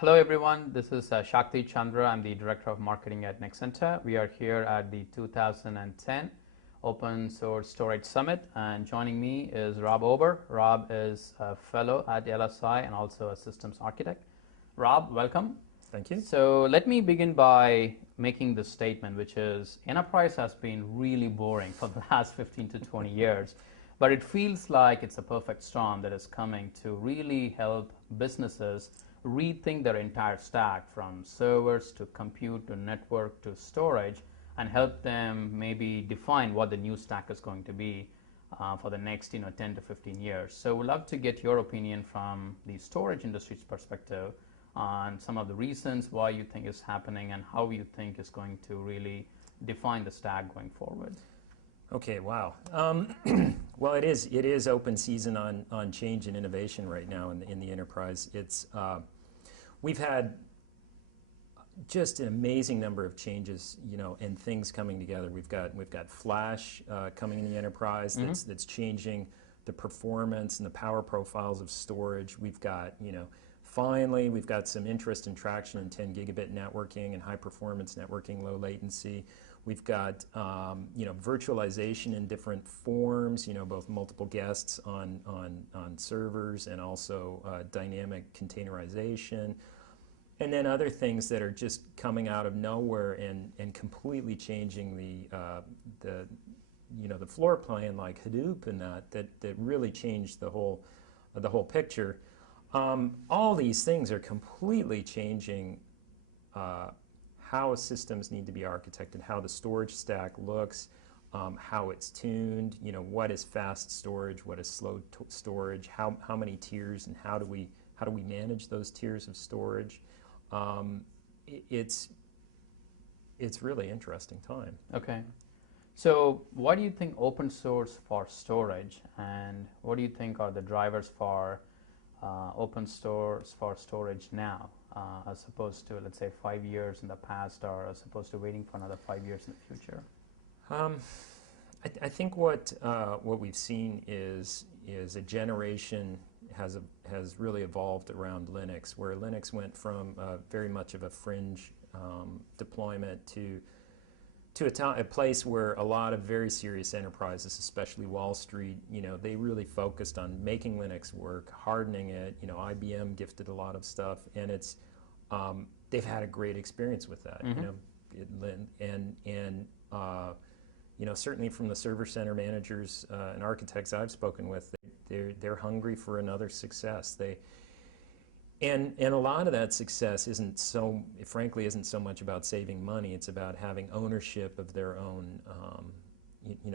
Hello everyone, this is Shakti Chandra. I'm the Director of Marketing at Nexenta. We are here at the 2010 Open Source Storage Summit, and joining me is Rob Ober. Rob is a fellow at LSI and also a systems architect. Rob, welcome. Thank you. So let me begin by making this statement, which is enterprise has been really boring for the last 15 to 20 years, but it feels like it's a perfect storm that is coming to really help businesses rethink their entire stack from servers to compute to network to storage and help them maybe define what the new stack is going to be for the next 10 to 15 years. So we'd love to get your opinion from the storage industry's perspective on some of the reasons why you think is happening and how you think is going to really define the stack going forward. Okay, wow. Well, it is open season on change and innovation right now in the enterprise. It's we've had just an amazing number of changes, and things coming together. We've got Flash coming in the enterprise that's changing the performance and the power profiles of storage. We've got finally we've got some interest and traction in 10 gigabit networking and high performance networking, low latency. We've got virtualization in different forms, both multiple guests on servers and also dynamic containerization. And then other things that are just coming out of nowhere and completely changing the floor plan, like Hadoop and that really changed the whole picture. All these things are completely changing how systems need to be architected, how the storage stack looks, how it's tuned, what is fast storage, what is slow storage, how many tiers, and how do we manage those tiers of storage. It's really interesting time. Okay. So what do you think open source for storage, and what do you think are the drivers for open source for storage now, as opposed to, let's say, 5 years in the past, or as opposed to waiting for another 5 years in the future? I think what we've seen is a generation has really evolved around Linux, where Linux went from very much of a fringe deployment to a place where a lot of very serious enterprises, especially Wall Street, they really focused on making Linux work, hardening it. IBM gifted a lot of stuff, and they've had a great experience with that. Certainly from the server center managers and architects I've spoken with, they're hungry for another success. And a lot of that success isn't so much about saving money. It's about having ownership of their own,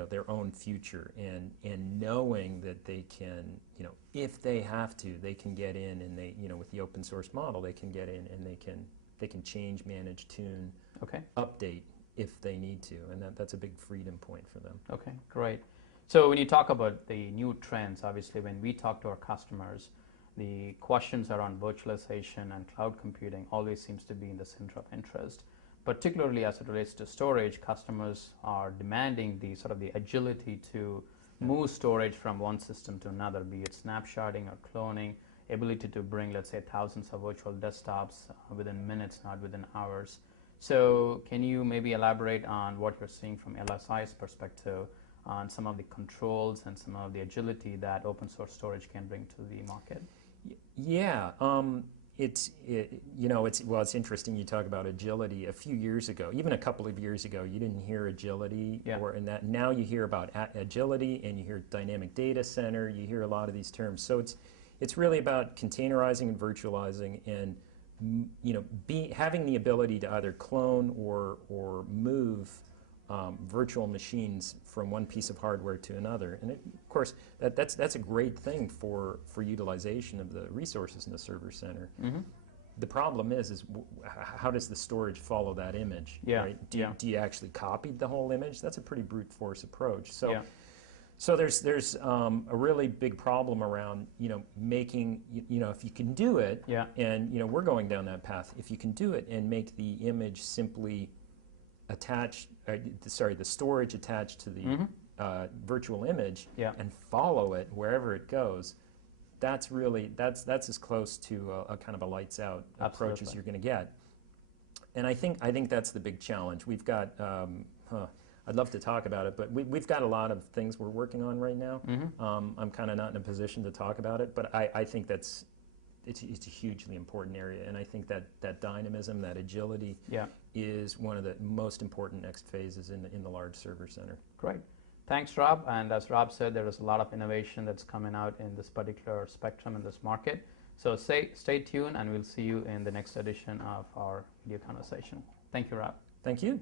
their own future, and knowing that they can, if they have to, they can get in, and with the open source model, they can get in and they can change, manage, tune, update if they need to, and that's a big freedom point for them. Okay, great. So when you talk about the new trends, obviously when we talk to our customers, the questions around virtualization and cloud computing always seems to be in the center of interest. Particularly as it relates to storage, customers are demanding the agility to move storage from one system to another, be it snapshotting or cloning, ability to bring, let's say, thousands of virtual desktops within minutes, not within hours. So can you maybe elaborate on what you're seeing from LSI's perspective on some of the controls and some of the agility that open source storage can bring to the market? Yeah, it's interesting you talk about agility. A few years ago, even a couple of years ago, you didn't hear agility, now you hear about agility, and you hear dynamic data center. You hear a lot of these terms. So it's really about containerizing and virtualizing, and having the ability to either clone or move virtual machines from one piece of hardware to another. And of course, that's a great thing for utilization of the resources in the server center. The problem is how does the storage follow that image? Right? Do you actually copy the whole image? That's a pretty brute force approach. So there's a really big problem around making, if you can do it, and we're going down that path. If you can do it and make the image simply attached, the storage attached to the virtual image, and follow it wherever it goes, that's really that's as close to a kind of a lights out approach as you're going to get. And I think that's the big challenge. We've got I'd love to talk about it, but we've got a lot of things we're working on right now. I'm kind of not in a position to talk about it, but I think it's a hugely important area, and I think that dynamism, that agility, is one of the most important next phases in the large server center. Great. Thanks, Rob. And as Rob said, there is a lot of innovation that's coming out in this particular spectrum in this market. So stay tuned, and we'll see you in the next edition of our video conversation. Thank you, Rob. Thank you.